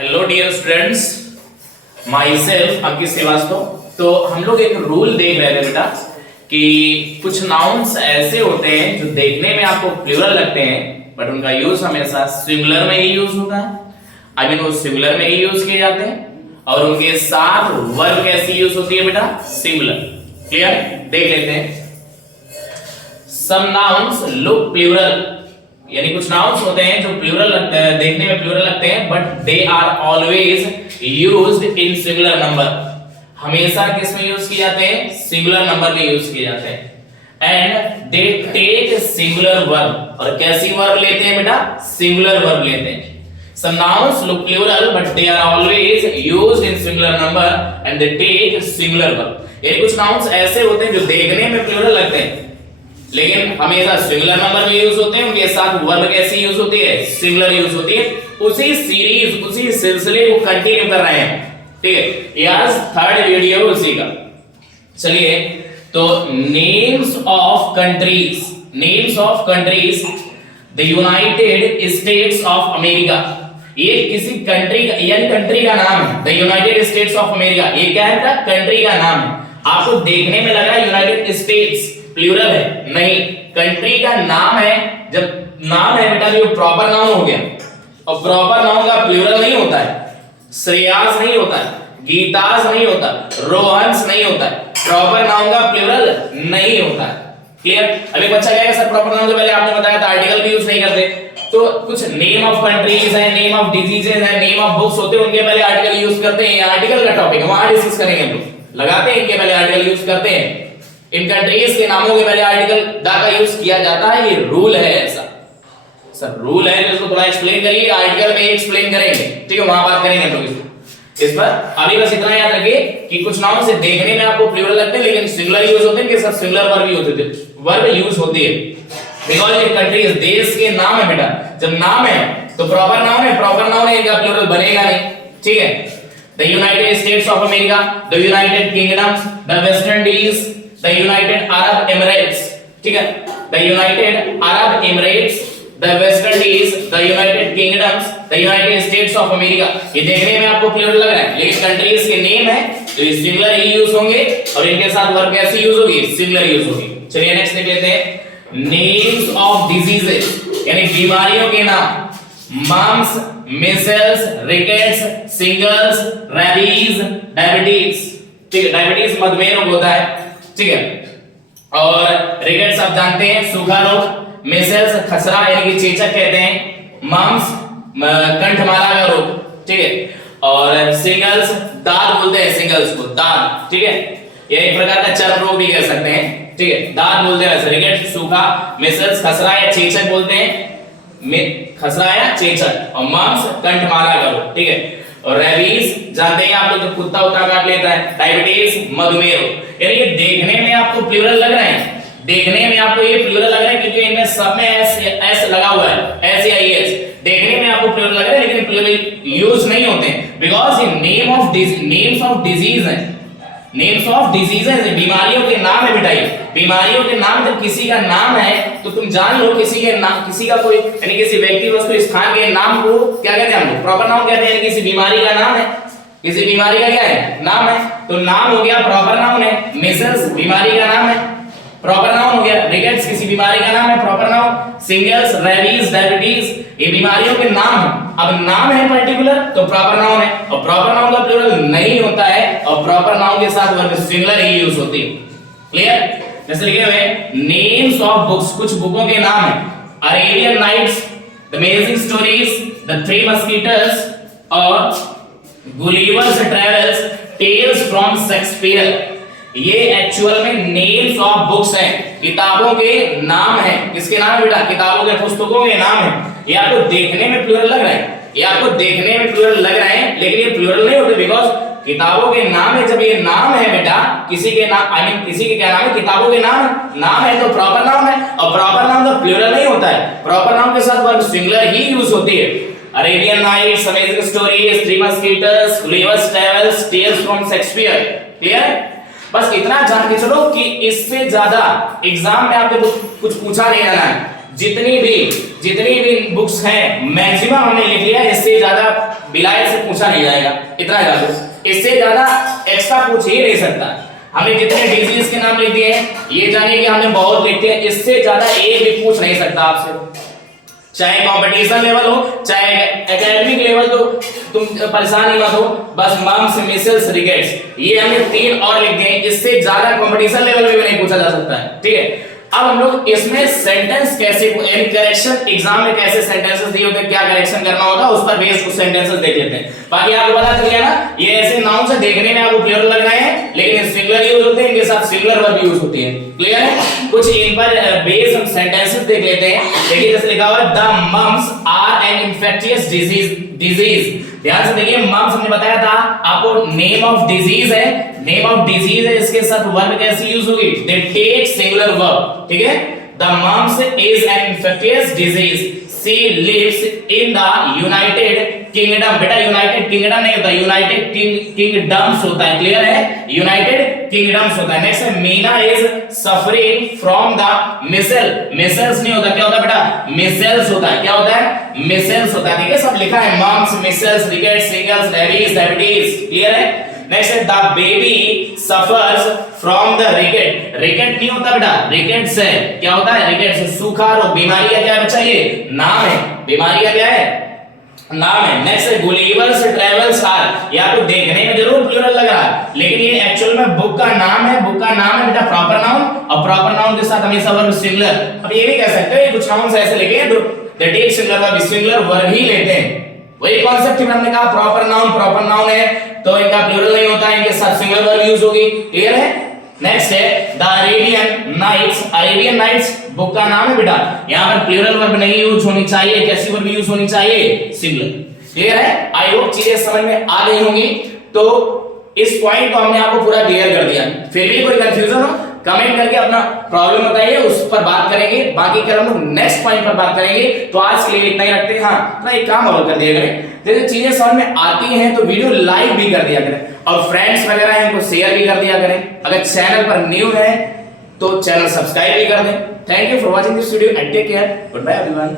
Hello dear students, myself Ankit Srivastava. तो हम लोग एक रूल देख रहे थे बेटा कि कुछ नाउन्स ऐसे होते हैं जो देखने में आपको प्लूरल लगते हैं बट उनका यूज हमेशा सिंगुलर में ही यूज होता है। आई मीन वो सिंगुलर में ही यूज किए जाते हैं और उनके साथ वर्ब कैसी यूज होती है बेटा, सिंगुलर। क्लियर? देख लेते हैं। सम नाउन्स लुक प्लूरल, यानी कुछ नाउन्स होते हैं जो प्लूरल लगते हैं, देखने में प्लूरल लगते हैं but they are always used in singular number. हमेशा किस में यूज किए जाते हैं? सिंगुलर नंबर में यूज किए जाते हैं। And they take singular verb, और कैसी वर्ब लेते हैं बेटा? सिंगुलर वर्ब लेते हैं। Some nouns look plural but they are always used in singular number and they take singular verb। यानी कुछ नाउन्स ऐसे होते हैं जो देखने में प्लूरल लगते हैं लेकिन हमेशा सिंगुलर नंबर में यूज होते हैं, उनके साथ वर्ब कैसी यूज होती है? सिंगुलर यूज होती है। उसी सीरीज, उसी सिलसिले को कंटिन्यू कर रहे हैं, ठीक है। आज थर्ड वीडियो उसी का। चलिए, तो names of countries, names of countries, the United states of America. ये किसी कंट्री का, यानी कंट्री का नाम है। The United states of America, ये क्या है बेटा? कंट्री का नाम है। आपको देखने में लग रहा है यूनाइटेड स्टेट्स प्लूरल है, नहीं, कंट्री का नाम है। जब नाम है बेटा जो प्रॉपर नाउन हो गया, और प्रॉपर नाउन का प्लूरल नहीं होता है। श्रेयास नहीं होता है, गीतास नहीं होता, रोहन्स नहीं होता है, प्रॉपर नाउन का प्लूरल नहीं होता है। क्लियर? अभी बच्चा कहेगा सर प्रॉपर नाउन के पहले आपने बताया था आर्टिकल भी यूज नहीं करते। तो कुछ नेम ऑफ कंट्रीज है, नेम ऑफ डिजीजेज है, नेम ऑफ बुक्स होते हैं, उनके पहले आर्टिकल यूज करते हैं। आर्टिकल का टॉपिक है, वहां डिस्कस करेंगे हम लोग। लगाते हैं इनके पहले आर्टिकल यूज करते हैं, इन कंट्रीज के नामों के पहले आर्टिकल दा का यूज किया जाता है। ये रूल है ऐसा। सर रूल है तो इसको थोड़ा एक्सप्लेन करिए, आर्टिकल में एक्सप्लेन करेंगे, ठीक है, वहां बात करेंगे हम लोग इस पर। अभी बस इतना याद रखिए कि कुछ नाउन से देखने में आपको प्लूरल लगते हैं लेकिन सिंगुलर यूज होते हैं, इनके साथ सिंगुलर वर्ब भी होते हैं, वर्ब यूज होती है। बिकॉज़ ये कंट्रीज देश के नाम है बेटा। जब नाम है तो प्रॉपर नाउन है, प्रॉपर नाउन है, इनका प्लूरल बनेगा नहीं, ठीक है। The United states of America, the United kingdoms, the West Indies, the United Arab Emirates, ठीक है, the United Arab Emirates, the West Indies, the United kingdoms, the United states of America. ये देखने में आपको प्लूरल लग रहा है लेकिन कंट्रीज के नेम है तो ये सिंगुलर ही यूज होंगे और इनके साथ वर्ब कैसी यूज होगी? सिंगुलर यूज होगी। चलिए नेक्स्ट देख लेते हैं। नेम्स ऑफ डिजीजेस, यानी बीमारियों के नाम। Mumps, measles, rickets, shingles, rabies, diabetes, ठीक है, डायबिटीज मधुमेह रोग होता है, ठीक है। और रिकेट्स आप जानते हैं सूखा रोग, मीजल्स खसरा यानी कि चेचक कहते हैं, मम्स कंठमाला का रोग, ठीक है, और शिंगल्स दाद बोलते हैं, शिंगल्स को दाद, ठीक है, ये एक प्रकार का चर्म रोग भी कह सकते हैं, ठीक है, दाद बोलते हैं। रिकेट सूखा, मीजल्स खसरा या चेचक बोलते हैं, खसरा या चेचक, और मम्स कंठमाला का रोग, ठीक है। और रेबीज जानते हैं आप लोग, जो कुत्ता उता काट लेता है। डायबिटीज मधुमेह रोग। यानी ये देखने में आपको प्लूरल लग रहे हैं, देखने में आपको ये प्लूरल लग रहा है क्योंकि इनमें सब में एस लगा हुआ है, एस या एस। देखने में आपको प्लूरल लग रहा है लेकिन प्लूरल यूज नहीं होते बिकॉज़ ये नेम्स ऑफ डिजीज है, नेम्स ऑफ डिजीजेस है, बीमारियों के नाम है बेटा। ये बीमारियों के नाम, जब किसी का नाम है तो तुम जान लो किसी के नाम, किसी का कोई यानी किसी व्यक्ति वस्तु स्थान के नाम को क्या कहते हैं हम लोग? प्रॉपर नाउन कहते हैं। यानी किसी बीमारी का नाम है, किसी बीमारी का क्या है? नाम है। तो नाम हो गया, प्रॉपर नाउन है। मीजल्स बीमारी का नाम है, प्रॉपर नाउन हो गया। रिकेट्स किसी बीमारी का नाम है, proper noun. Shingles, rabies, diabetes ये बीमारियों के नाम है। अब नाम है पर्टिकुलर तो प्रॉपर नाउन है, और प्रॉपर नाउन का प्लूरल नहीं होता है और प्रॉपर नाउन के साथ वर्ब सिंगुलर ही यूज होती है। क्लियर? जैसे लिखे हुए नेम्स ऑफ बुक्स, कुछ बुकों के नाम है। Arabian Nights, the amazing stories, the three musketeers और Gulliver's travels, tales from Shakespeare. ये एक्चुअल में नेम्स ऑफ बुक्स हैं, किताबों के नाम हैं। किसके नाम है बेटा? किताबों के, पुस्तकों के नाम हैं। ये आपको देखने में प्लूरल लग रहा है, ये आपको देखने में प्लूरल लग रहा है लेकिन ये प्लूरल नहीं होते बिकॉज़ किताबों के नाम है। जब ये नाम है बेटा किसी के नाम, आई मीन किसी के क्या नाम है? किताबों के नाम है तो प्रॉपर नाउन है, और प्रॉपर नाउन का प्लूरल नहीं होता है। प्रॉपर नाउन के साथ वर्ब सिंगुलर ही यूज होती है। Arabian Nights, amazing stories, three musketeers, Gulliver's travels, tales from Shakespeare. Clear? बस इतना जान के चलो कि इससे ज्यादा एग्जाम में आपने कुछ पूछा नहीं जाना है। जितनी भी बुक्स हैं मैक्सिमम हमने लिख लिया, इससे ज्यादा बिलायत से पूछा नहीं जाएगा, इतना जान लो। इससे ज्यादा एक्स्ट्रा पूछ ही नहीं सकता। हमने जितने डिजीज के नाम लिख दिए हैं ये जानिए कि हमने बहुत लिखते हैं, इससे ज्यादा एक भी पूछ नहीं सकता आपसे। चाहे कंपटीशन लेवल हो चाहे एकेडमिक लेवल, तो तुम परेशान ही मत हो, बस मम्स मिसेल्स रिकेट्स ये हमने 3 और लिख दिए, इससे ज्यादा कंपटीशन लेवल में भी नहीं पूछा जा सकता है, ठीक है। अब हम लोग इसमें सेंटेंस कैसे यानी करेक्शन एग्जाम में कैसे सेंटेंसेस दिए होते हैं, क्या करेक्शन करना होगा उस पर बेस्ड कुछ सेंटेंसेस देख लेते हैं। बाकी आपको पता चल गया ना, ये ऐसे नाउन से देखने में आपको क्लियर लग रहे हैं लेकिन सिंगुलर यूज होते हैं, इनके साथ सिंगुलर वर्ब यूज होती है, क्लियर है। कुछ इन पर बेस्ड हम सेंटेंसेस देख लेते हैं। देखिए जैसे लिखा हुआ है the mumps are an infectious disease. ध्यान से देखिए, मम्स हमने बताया था आपको नेम ऑफ डिजीज है, नेम ऑफ डिजीज है, इसके साथ वर्ब कैसे यूज होगी, दे टेक सिंगुलर वर्ब, ठीक है। The mumps is an infectious disease, she lives in the United Kingdom. बेटा यूनाइटेड किंगडम नहीं होता, यूनाइटेड किंगडम्स होता है, क्लियर है, यूनाइटेड किंगडम्स होता है। नेक्स्ट है Meena is suffering from the measles, measles नहीं होता, क्या होता है बेटा, मिसेल्स होता है, क्या होता है, मिसेल्स होता है, ठीक है। सब लिखा है mumps measles rickets shingles rabies diabetes, clear है। नेक्स्ट है the baby suffers from the rickets, rickets नहीं होता बेटा, रिकेट्स है, क्या होता है, रिकेट्स सूखा रोग, बीमारी का क्या बच्चा ये नाम है, बीमारी का क्या है नाम है। नेक्स्ट है गुलिवर्स ट्रेवल्स आर, या तो देखने में जरूर प्लूरल लग रहा है लेकिन ये एक्चुअल में बुक का नाम है, बुक का नाम है बेटा प्रॉपर नाउन, और प्रॉपर नाउन के साथ हमेशा वर्ब सिंगुलर। अब ये भी कह सकते हो कुछ नाउन्स ऐसे लिखे हैं that take singular verb, singular verb ही लेते हैं, वही कॉन्सेप्ट हमने कहा प्रॉपर नाउन है तो इनका प्लूरल नहीं होता है, इनके साथ सिंगुलर वर्ब यूज होगी, क्लियर है। नेक्स्ट है the Arabian Nights, Arabian Nights book का नाम है बेटा, यहां पर प्लूरल वर्ब नहीं यूज होनी चाहिए, कैसी वर्ब यूज होनी चाहिए, सिंगुलर, क्लियर है। आई होप चीजें समझ में आ गई होंगी। तो इस पॉइंट को हमने आपको पूरा क्लियर कर दिया, फिर भी कोई कंफ्यूजन हो कमेंट करके अपना प्रॉब्लम बताइए, उस पर बात करेंगे। बाकी कर हम लोग नेक्स्ट पॉइंट पर बात करेंगे। तो आज के लिए इतना ही रखते हैं। हाँ ना, एक काम और कर दिया करें, जैसे चीजें समझ में आती हैं तो वीडियो लाइक भी कर दिया करें और फ्रेंड्स वगैरह हैं उनको शेयर भी कर दिया करें। अगर चैनल पर न्यू है तो चैनल सब्सक्राइब भी कर दें। Thank you for watching this video and take care, good bye everyone.